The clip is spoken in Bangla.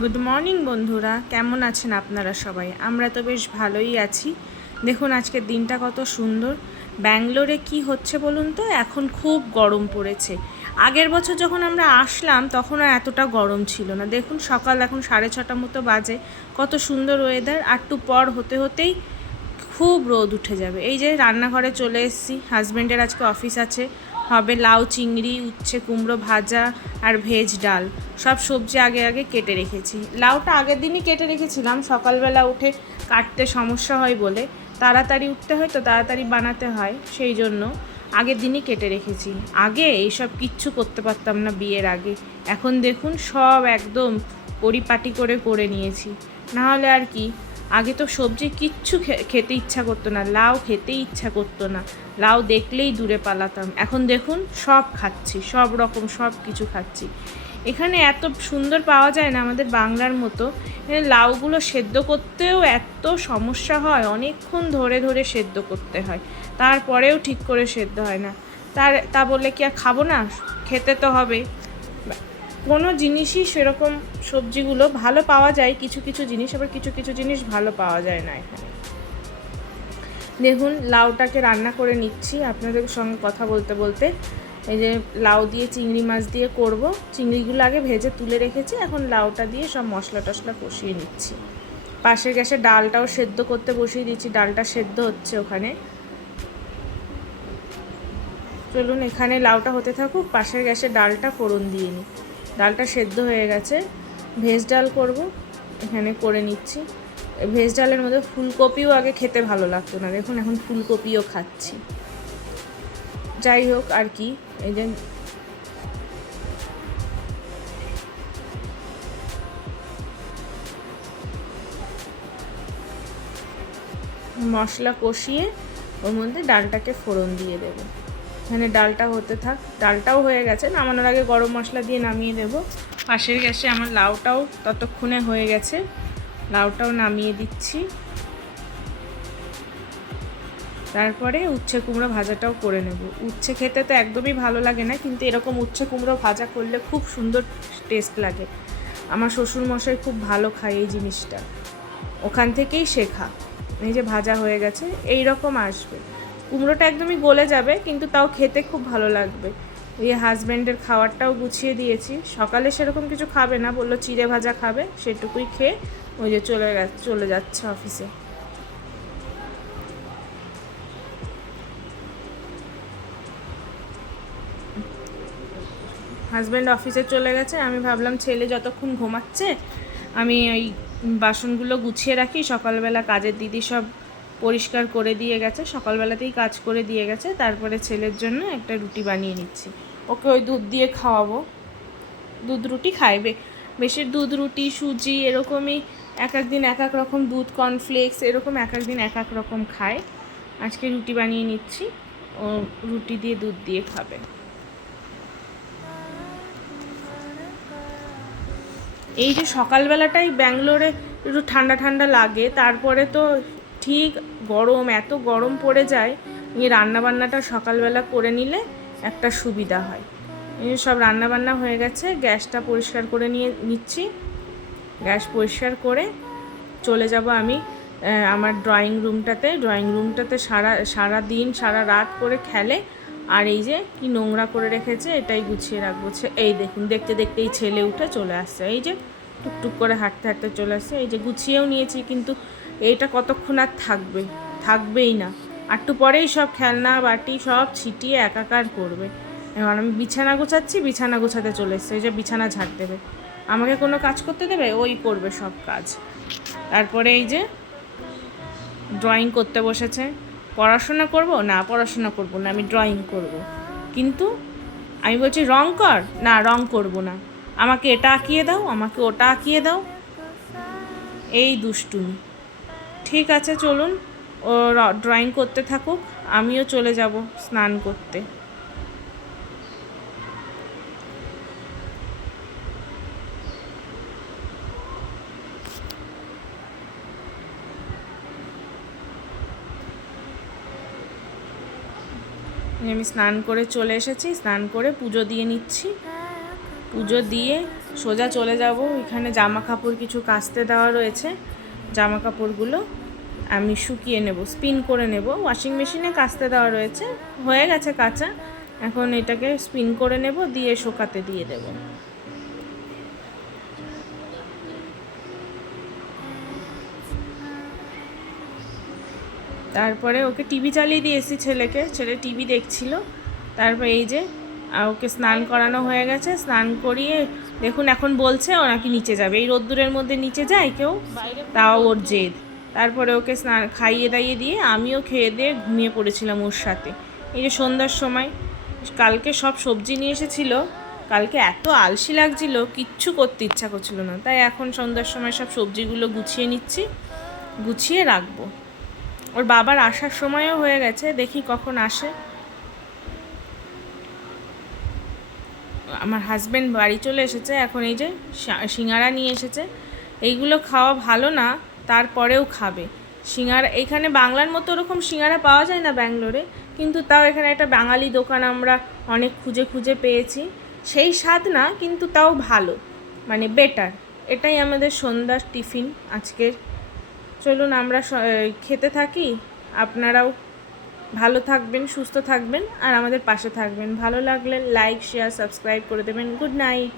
গুড মর্নিং বন্ধুরা, কেমন আছেন আপনারা সবাই? আমরা তো বেশ ভালোই আছি। দেখুন আজকের দিনটা কত সুন্দর। ব্যাঙ্গালোরে কি হচ্ছে বলুন তো, এখন খুব গরম পড়েছে। আগের বছর যখন আমরা আসলাম তখন আর এতটা গরম ছিল না। দেখুন সকাল এখন 6:30 মতো বাজে, কত সুন্দর ওয়েদার। আর একটু পর হতে হতেই খুব রোদ উঠে যাবে। এই যে রান্নাঘরে চলে এসেছি, হাজব্যান্ডের আজকে অফিস আছে, হবে লাউ চিংড়ি, উচ্ছে কুমড়ো ভাজা আর ভেজ ডাল। সব সবজি আগে আগে কেটে রেখেছি। লাউটা আগের দিনই কেটে রেখেছিলাম, সকালবেলা উঠে কাটতে সমস্যা হয় বলে, তাড়াতাড়ি উঠতে হয় তো তাড়াতাড়ি বানাতে হয়, সেই জন্য আগের দিনই কেটে রেখেছি। আগে এইসব কিচ্ছু করতে পারতাম না বিয়ের আগে, এখন দেখুন সব একদম পরিপাটি করে করে নিয়েছি। নাহলে আর কি, আগে তো সবজি কিচ্ছু খেতে ইচ্ছা করতো না, লাউ খেতে ইচ্ছা করতো না, লাউ দেখলেই দূরে পালাতাম। এখন দেখুন সব খাচ্ছি, সব রকম সব কিছু খাচ্ছি। এখানে এত সুন্দর পাওয়া যায় না আমাদের বাংলার মতো। এখানে লাউগুলো সেদ্ধ করতেও এত সমস্যা হয়, অনেকক্ষণ ধরে ধরে সেদ্ধ করতে হয়, তারপরেও ঠিক করে সেদ্ধ হয় না। তা বলে কি আর খাবো না, খেতে তো হবে। কোনো জিনিসই সেরকম, সবজিগুলো ভালো পাওয়া যায় কিছু কিছু জিনিস, আবার কিছু কিছু জিনিস ভালো পাওয়া যায় না এখানে। দেখুন লাউটাকে রান্না করে নিচ্ছি আপনাদের সঙ্গে কথা বলতে বলতে। এই যে লাউ দিয়ে চিংড়ি মাছ দিয়ে করব, চিংড়িগুলো আগে ভেজে তুলে রেখেছি, এখন লাউটা দিয়ে সব মশলা টশলা কষিয়ে নিচ্ছি। পাশের গ্যাসে ডালটাও সেদ্ধ করতে বসিয়ে দিচ্ছি, ডালটা সেদ্ধ হচ্ছে ওখানে। চলুন এখানে লাউটা হতে থাকুক, পাশের গ্যাসে ডালটা ফোড়ন দিয়ে নিই। ডালটা সেদ্ধ হয়ে গেছে, ভেজ ডাল করব, এখানে করে নিচ্ছি। ভেজ ডালের মধ্যে ফুলকপিও আগে খেতে ভালো লাগতো না, দেখুন এখন ফুলকপিও খাচ্ছি। যাই হোক আর কি, এই যে মশলা কষিয়ে ওর মধ্যে ডালটাকে ফোড়ন দিয়ে দেবো। এখানে ডালটা হতে থাক, ডালটাও হয়ে গেছে, নামানোর আগে গরম মশলা দিয়ে নামিয়ে দেবো। পাশের গ্যাসে আমার লাউটাও ততক্ষণে হয়ে গেছে, লাউটাও নামিয়ে দিচ্ছি। তারপরে উচ্ছে কুমড়ো ভাজাটাও করে নেব। উচ্ছে খেতে তো একদমই ভালো লাগে না, কিন্তু এরকম উচ্ছে কুমড়ো ভাজা করলে খুব সুন্দর টেস্ট লাগে। আমার শ্বশুরমশাই খুব ভালো খায় এই জিনিসটা, ওখান থেকেই শেখা। এই যে ভাজা হয়ে গেছে, এই রকম আসবে, কুমড়োটা একদমই গলে যাবে, কিন্তু তাও খেতে খুব ভালো লাগবে। এই হাজব্যান্ডের খাবারটাও গুছিয়ে দিয়েছি, সকালে সেরকম কিছু খাবে না, বললো চিড়ে ভাজা খাবে, সেটুকুই খেয়ে ওই যে চলে যাচ্ছে অফিসে। হাজব্যান্ড অফিসে চলে গেছে, আমি ভাবলাম ছেলে যতক্ষণ ঘুমাচ্ছে আমি ওই বাসনগুলো গুছিয়ে রাখি। সকালবেলা কাজের দিদি সব পরিষ্কার করে দিয়ে গেছে, সকালবেলাতেই কাজ করে দিয়ে গেছে। তারপরে ছেলের জন্য একটা রুটি বানিয়ে নিচ্ছি, ওকে ওই দুধ দিয়ে খাওয়াবো। দুধ রুটি খাইবে, বেশি দুধ রুটি সুজি এরকমই, এক এক দিন এক এক রকম, দুধ কর্নফ্লেক্স এরকম এক এক দিন এক এক রকম খায়। আজকে রুটি বানিয়ে নিচ্ছি, ও রুটি দিয়ে দুধ দিয়ে খাবে। এই যে সকালবেলাটাই ব্যাঙ্গালোরে একটু ঠান্ডা ঠান্ডা লাগে, তারপরে তো ঠিক গরম, এত গরম পড়ে যায়। এই রান্নাবান্নাটা সকালবেলা করে নিলে একটা সুবিধা হয়। এই সব রান্নাবান্না হয়ে গেছে, গ্যাসটা পরিষ্কার করে নিচ্ছি। গ্যাস পরিষ্কার করে চলে যাব আমি আমার ড্রয়িং রুমটাতে সারা দিন সারা রাত করে খেলে। আর এই যে কি নোংরা করে রেখেছে, এটাই গুছিয়ে রাখবো। এই দেখুন, দেখতে দেখতে এই ছেলে উঠে চলে আসছে, এই যে টুকটুক করে হাঁটতে হাঁটতে চলে আসছে। এই যে গুছিয়েও নিয়েছি, কিন্তু এইটা কতক্ষণ আর থাকবেই না, একটু পরেই সব খেলনা বাটি সব ছিটিয়ে একাকার করবে। এবার আমি বিছানা গোছাচ্ছি, বিছানা গোছাতে চলে এসছে, এই যে বিছানা ঝাড় দেবে, আমাকে কোনো কাজ করতে দেবে, ওই করবে সব কাজ। তারপরে এই যে ড্রয়িং করতে বসেছে। পড়াশোনা করব না, পড়াশোনা করব না, আমি ড্রয়িং করব। কিন্তু আমি বলছি রং কর, না রং করব না, আমাকে এটা আঁকিয়ে দাও, আমাকে ওটা আঁকিয়ে দাও, এই দুষ্টুমি। ঠিক আছে চলুন, ও ড্রয়িং করতে থাকুক, আমিও চলে যাব স্নান করতে। আমি স্নান করে চলে এসেছি, স্নান করে পুজো দিয়ে নিচ্ছি। পুজো দিয়ে সোজা চলে যাব। এখানে জামা কাপড় কিছু কাচতে দেওয়া রয়েছে, জামা কাপড়গুলো আমি শুকিয়ে নেব, স্পিন করে নেব। ওয়াশিং মেশিনে কাচতে দেওয়া রয়েছে, হয়ে গেছে কাচা। এখন এটাকে স্পিন করে নেব, দিয়ে শুকাতে দিয়ে দেব। তারপরে ওকে টিভি চালিয়ে দিয়েছি, ছেলে টিভি দেখছিল। তারপর এই যে ওকে স্নান করানো হয়ে গেছে, স্নান করিয়ে দেখুন এখন বলছে ও নাকি নিচে যাবে। এই রোদ্দুরের মধ্যে নিচে যায় কেউ? তাও ওর জেদ। তারপরে ওকে স্নান খাইয়ে দাইয়ে দিয়ে আমিও খেয়ে দিয়ে ঘুমিয়ে পড়েছিলাম ওর সাথে। এই যে সন্ধ্যার সময় কালকে সব সবজি নিয়ে এসেছিল, কালকে এত আলসি লাগছিল, কিচ্ছু করতে ইচ্ছা করছিল না। তাই এখন সন্ধ্যার সময় সব সবজিগুলো গুছিয়ে নিচ্ছি, গুছিয়ে রাখবো। ওর বাবার আসার সময়ও হয়ে গেছে, দেখি কখন আসে। আমার হাজব্যান্ড বাড়ি চলে এসেছে। এখন এই যে সিঙ্গারা নিয়ে এসেছে। এইগুলো খাওয়া ভালো না, তারপরেও খাবে সিঙ্গারা। এখানে বাংলার মতো ওরকম সিঙ্গারা পাওয়া যায় না ব্যাঙ্গালোরে, কিন্তু তাও এখানে একটা বাঙালি দোকান আমরা অনেক খুঁজে খুঁজে পেয়েছি। সেই স্বাদ না, কিন্তু তাও ভালো, মানে বেটার। এটাই আমাদের সন্ধ্যার টিফিন আজকের। চলুন আমরা খেতে থাকি। আপনারাও ভালো থাকবেন, সুস্থ থাকবেন, আর আমাদের পাশে থাকবেন। ভালো লাগলে লাইক, শেয়ার, সাবস্ক্রাইব করে দেবেন। Good night.